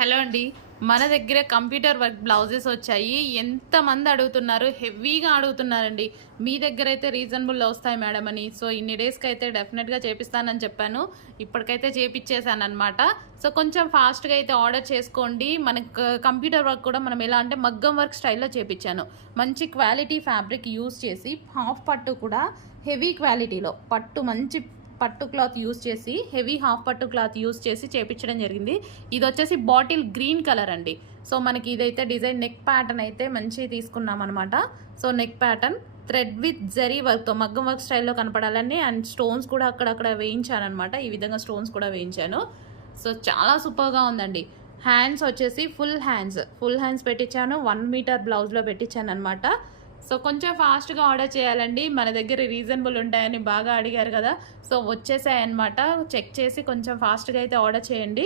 Hello అండి. మన దగ్గర కంప్యూటర్ వర్క్ బ్లౌజెస్ వచ్చాయి. ఎంతమంది అడుగుతున్నారు, హెవీగా అడుగుతున్నారండి. మీ దగ్గర అయితే రీజనబుల్లో వస్తాయి మేడం అని. సో ఇన్ని డేస్కి అయితే డెఫినెట్గా చేపిస్తానని చెప్పాను. ఇప్పటికైతే చేపిచ్చేసానమాట. సో కొంచెం ఫాస్ట్గా అయితే ఆర్డర్ చేసుకోండి. మనకు కంప్యూటర్ వర్క్ కూడా మనం ఎలా అంటే మగ్గం వర్క్ స్టైల్లో చేపించాను. మంచి క్వాలిటీ ఫ్యాబ్రిక్ యూస్ చేసి హాఫ్ పట్టు కూడా హెవీ క్వాలిటీలో పట్టు మంచి పట్టు క్లాత్ యూస్ చేసి హెవీ హాఫ్ పట్టు క్లాత్ యూస్ చేసి చేపించడం జరిగింది. ఇది వచ్చేసి బాటిల్ గ్రీన్ కలర్ అండి. సో మనకి ఇదైతే డిజైన్ నెక్ ప్యాటర్న్ అయితే మంచి తీసుకున్నాం అనమాట. So neck pattern thread with zari వర్క్తో మగ్గం వర్క్ స్టైల్లో కనపడాలని అండ్ స్టోన్స్ కూడా అక్కడక్కడ వేయించాను అనమాట. ఈ విధంగా స్టోన్స్ కూడా వేయించాను. సో చాలా సూపర్గా ఉందండి. హ్యాండ్స్ వచ్చేసి ఫుల్ హ్యాండ్స్ పెట్టించాను. 1 మీటర్ బ్లౌజ్లో పెట్టించాను అనమాట. సో కొంచెం ఫాస్ట్గా ఆర్డర్ చేయాలండి. మన దగ్గర రీజనబుల్ ఉంటాయని బాగా అడిగారు కదా. సో వచ్చేసాయన్నమాట. చెక్ చేసి కొంచెం ఫాస్ట్గా అయితే ఆర్డర్ చేయండి.